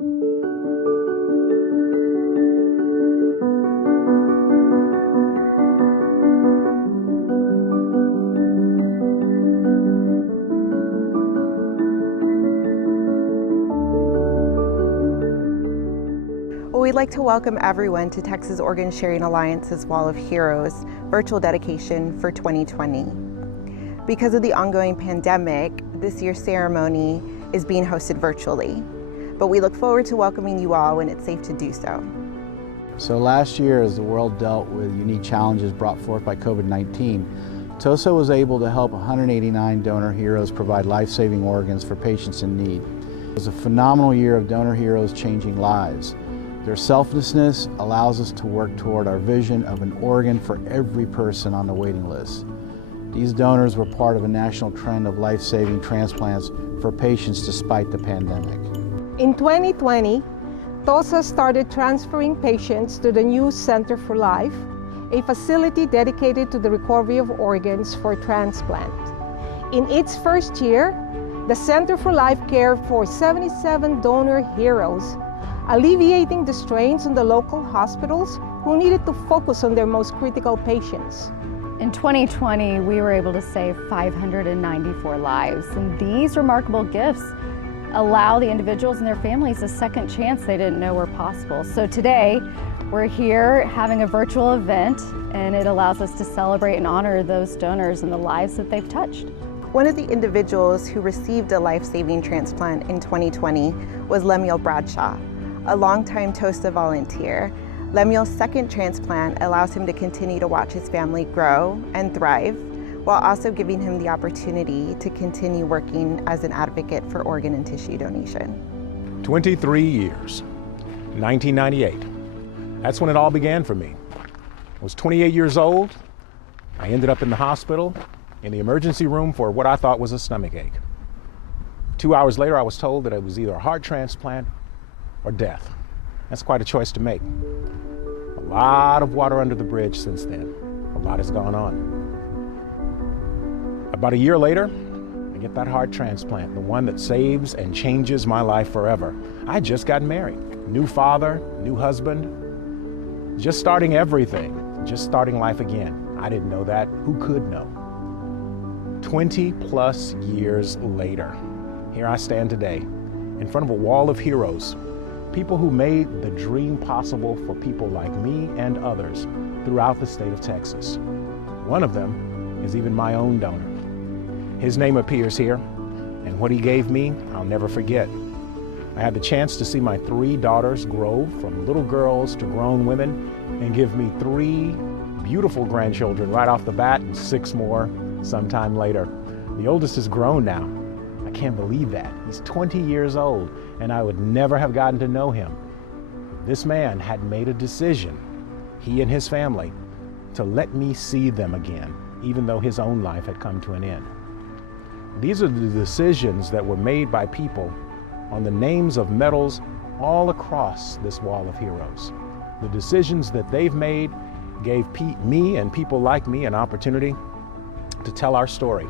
We'd like to welcome everyone to Texas Organ Sharing Alliance's Wall of Heroes virtual dedication for 2020. Because of the ongoing pandemic, this year's ceremony is being hosted virtually, but we look forward to welcoming you all when it's safe to do so. So last year, as the world dealt with unique challenges brought forth by COVID-19, TOSA was able to help 189 donor heroes provide life-saving organs for patients in need. It was a phenomenal year of donor heroes changing lives. Their selflessness allows us to work toward our vision of an organ for every person on the waiting list. These donors were part of a national trend of life-saving transplants for patients despite the pandemic. In 2020, TOSA started transferring patients to the new Center for Life, a facility dedicated to the recovery of organs for transplant. In its first year, the Center for Life cared for 77 donor heroes, alleviating the strains on the local hospitals who needed to focus on their most critical patients. In 2020, we were able to save 594 lives, and these remarkable gifts allow the individuals and their families a second chance they didn't know were possible. So today, we're here having a virtual event, and it allows us to celebrate and honor those donors and the lives that they've touched. One of the individuals who received a life-saving transplant in 2020 was Lemuel Bradshaw, a longtime TOSA volunteer. Lemuel's second transplant allows him to continue to watch his family grow and thrive, while also giving him the opportunity to continue working as an advocate for organ and tissue donation. 23 years, 1998. That's when it all began for me. I was 28 years old. I ended up in the hospital, in the emergency room for what I thought was a stomach ache. 2 hours later, I was told that it was either a heart transplant or death. That's quite a choice to make. A lot of water under the bridge since then. A lot has gone on. About a year later, I get that heart transplant, the one that saves and changes my life forever. I just got married. New father, new husband, just starting everything, just starting life again. I didn't know that. Who could know? 20 plus years later, here I stand today in front of a wall of heroes. People who made the dream possible for people like me and others throughout the state of Texas. One of them is even my own donor. His name appears here, and what he gave me, I'll never forget. I had the chance to see my 3 daughters grow from little girls to grown women and give me 3 beautiful grandchildren right off the bat and 6 more sometime later. The oldest is grown now. I can't believe that. He's 20 years old, and I would never have gotten to know him. This man had made a decision, he and his family, to let me see them again, even though his own life had come to an end. These are the decisions that were made by people on the names of medals all across this wall of heroes. The decisions that they've made gave me and people like me an opportunity to tell our story.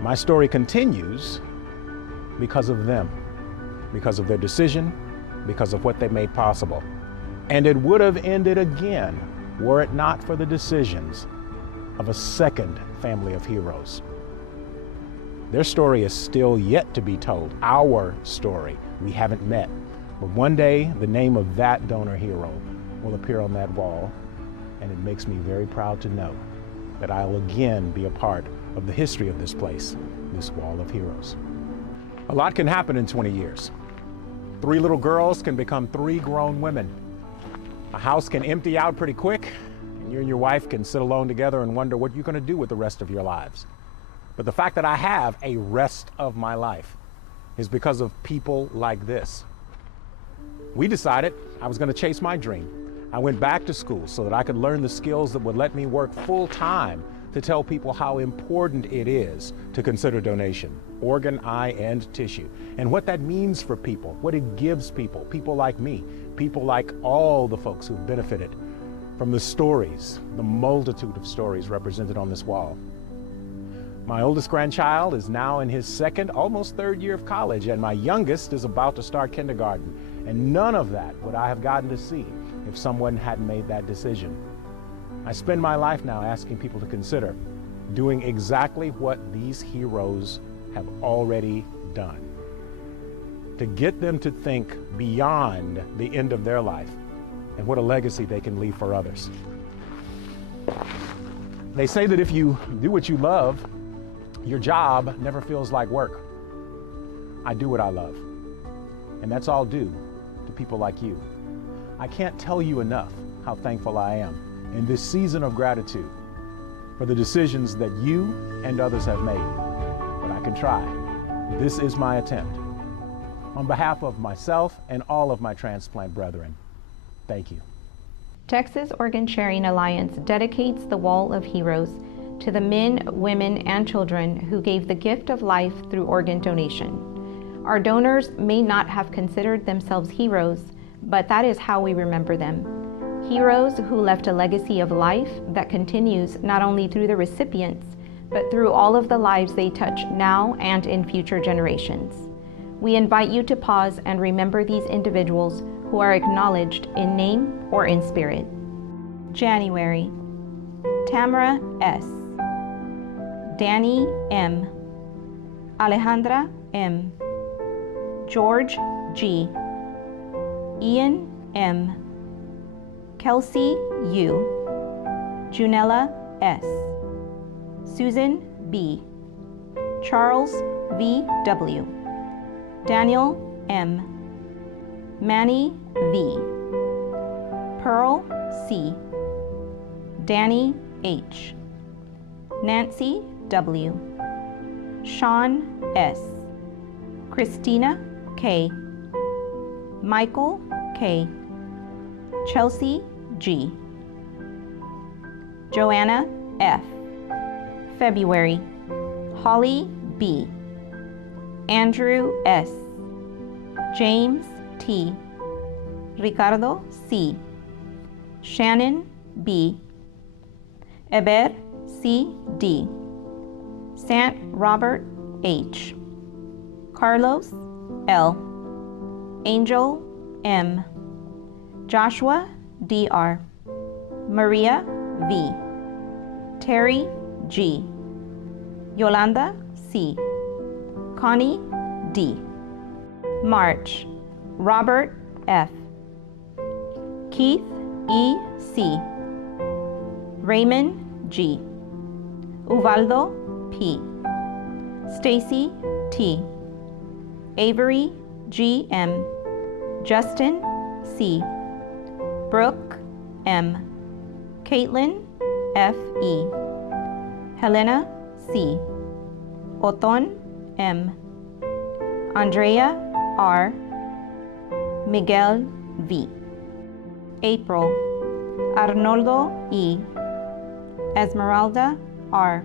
My story continues because of them, because of their decision, because of what they made possible. And it would have ended again were it not for the decisions of a second family of heroes. Their story is still yet to be told, our story. We haven't met, but one day the name of that donor hero will appear on that wall, and it makes me very proud to know that I'll again be a part of the history of this place, this wall of heroes. A lot can happen in 20 years. 3 little girls can become 3 grown women. A house can empty out pretty quick, and you and your wife can sit alone together and wonder what you're going to do with the rest of your lives. But the fact that I have a rest of my life is because of people like this. We decided I was going to chase my dream. I went back to school so that I could learn the skills that would let me work full time to tell people how important it is to consider donation, organ, eye, and tissue, and what that means for people, what it gives people, people like me, people like all the folks who've benefited from the stories, the multitude of stories represented on this wall. My oldest grandchild is now in his second, almost third year of college, and my youngest is about to start kindergarten. And none of that would I have gotten to see if someone hadn't made that decision. I spend my life now asking people to consider doing exactly what these heroes have already done, to get them to think beyond the end of their life and what a legacy they can leave for others. They say that if you do what you love, your job never feels like work. I do what I love, and that's all due to people like you. I can't tell you enough how thankful I am in this season of gratitude for the decisions that you and others have made. But I can try. This is my attempt. On behalf of myself and all of my transplant brethren, thank you. Texas Organ Sharing Alliance dedicates the Wall of Heroes to the men, women, and children who gave the gift of life through organ donation. Our donors may not have considered themselves heroes, but that is how we remember them. Heroes who left a legacy of life that continues not only through the recipients, but through all of the lives they touch now and in future generations. We invite you to pause and remember these individuals who are acknowledged in name or in spirit. January, Tamara S., Danny M., Alejandra M., George G., Ian M., Kelsey U., Junella S., Susan B., Charles V. W., Daniel M., Manny V., Pearl C., Danny H., Nancy W., Sean S., Christina K., Michael K., Chelsea G., Joanna F., February, Holly B., Andrew S., James T., Ricardo C., Shannon B., Eber C. D., Sant Robert H., Carlos L., Angel M., Joshua D.R., Maria V., Terry G., Yolanda C., Connie D. March, Robert F., Keith E. C., Raymond G., Uvaldo P., Stacy T., Avery G. M., Justin C., Brooke M., Caitlin F. E., Helena C., Oton M., Andrea R., Miguel V. April, Arnoldo E., Esmeralda R.,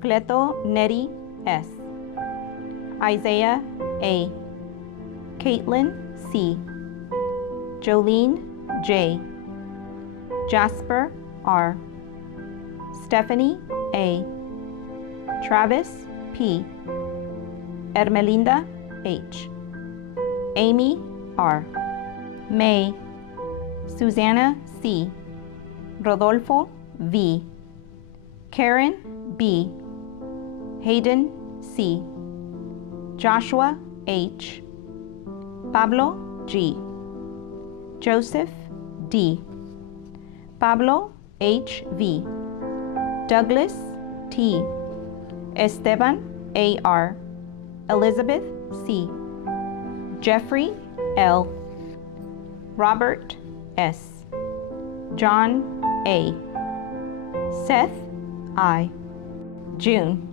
Cleto Neri S., Isaiah A., Caitlin C., Jolene J., Jasper R., Stephanie A., Travis P., Ermelinda H., Amy R., May, Susanna C., Rodolfo V., Karen B., Hayden C., Joshua H., Pablo G., Joseph D., Pablo H. V., Douglas T., Esteban A.R., Elizabeth C., Jeffrey L., Robert S., John A., Seth I., June,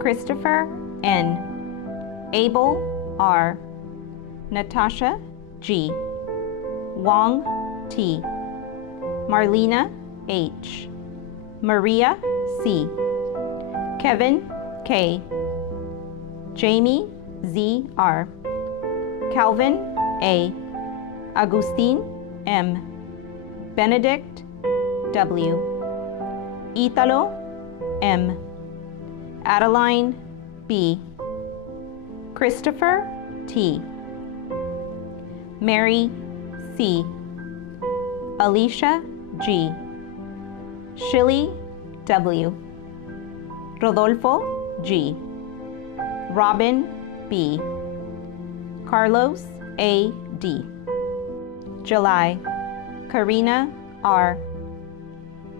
Christopher N., Abel R., Natasha G., Wong T., Marlena H., Maria C., Kevin K., Jamie Z. R., Calvin A., Agustin M., Benedict W., Italo M., Adeline B. Christopher T. Mary C. Alicia G. Shilly W. Rodolfo G. Robin B. Carlos A. D. July, Karina R.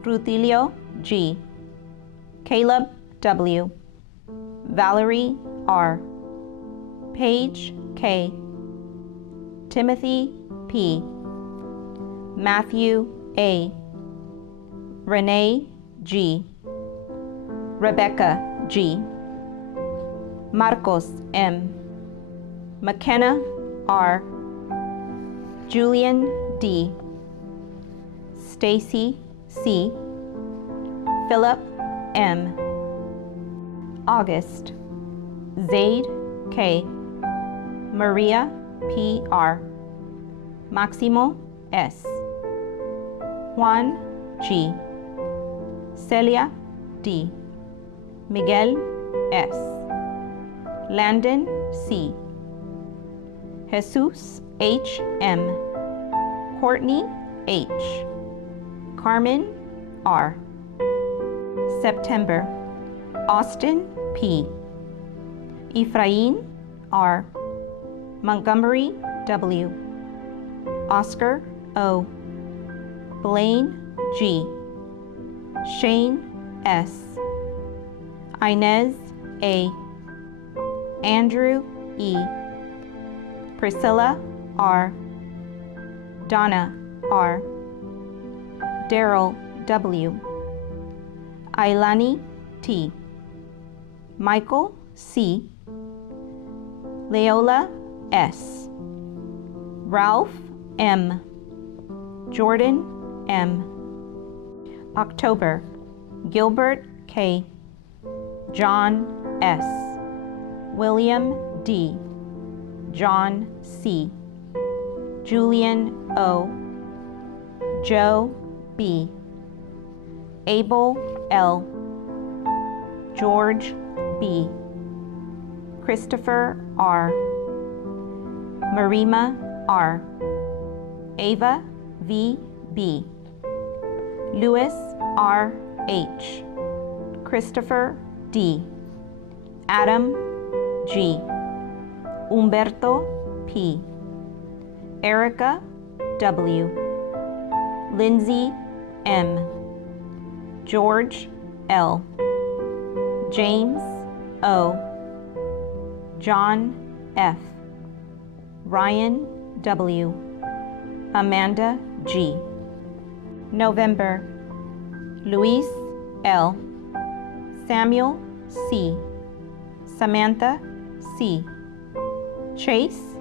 Rutilio G. Caleb W. Valerie R. Paige K. Timothy P. Matthew A. Renee G. Rebecca G. Marcos M. McKenna R. Julian D. Stacy C. Philip M. August, Zaid K. Maria P. R. Maximo S. Juan G. Celia D. Miguel S. Landon C. Jesus H. M. Courtney H. Carmen R. September, Austin P. Ephraim R. Montgomery W. Oscar O. Blaine G. Shane S. Inez A. Andrew E. Priscilla R. Donna R. Daryl W. Ailani T. Michael C. Leola S. Ralph M. Jordan M. October, Gilbert K. John S. William D. John C. Julian O. Joe B. Abel L. George B. Christopher R. Marima R. Ava V. B. Louis R. H. Christopher D. Adam G. Humberto P. Erica W. Lindsay M. George L. James O. John F. Ryan W. Amanda G. November, Luis L. Samuel C. Samantha C. Chase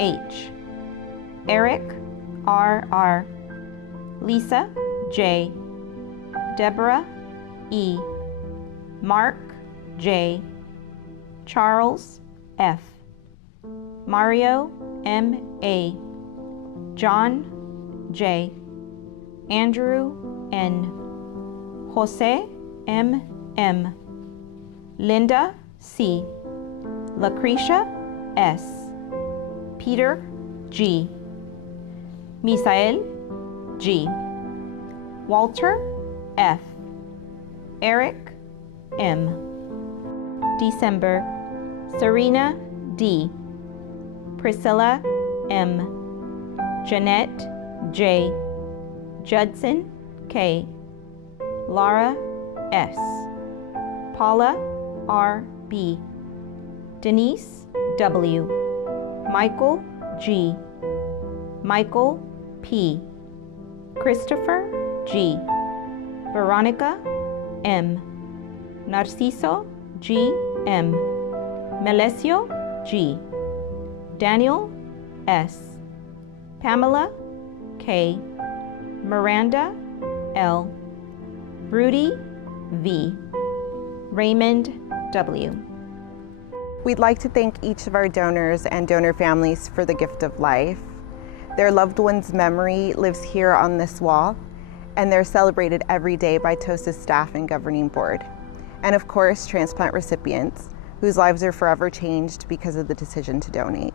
H. Eric R. Lisa J. Deborah E. Mark J. Charles F. Mario M. A. John J. Andrew N. Jose M. M. Linda C. Lucretia S. Peter G. Misael G. Walter F. Eric M. December, Serena D. Priscilla M. Jeanette J. Judson K. Laura S. Paula R. B. Denise W. Michael G. Michael P. Christopher G. Veronica M. Narciso G. M. Melesio G. Daniel S. Pamela K. Miranda L. Rudy V. Raymond W. We'd like to thank each of our donors and donor families for the gift of life. Their loved one's memory lives here on this wall, and they're celebrated every day by TOSA's staff and governing board. and of course, transplant recipients whose lives are forever changed because of the decision to donate.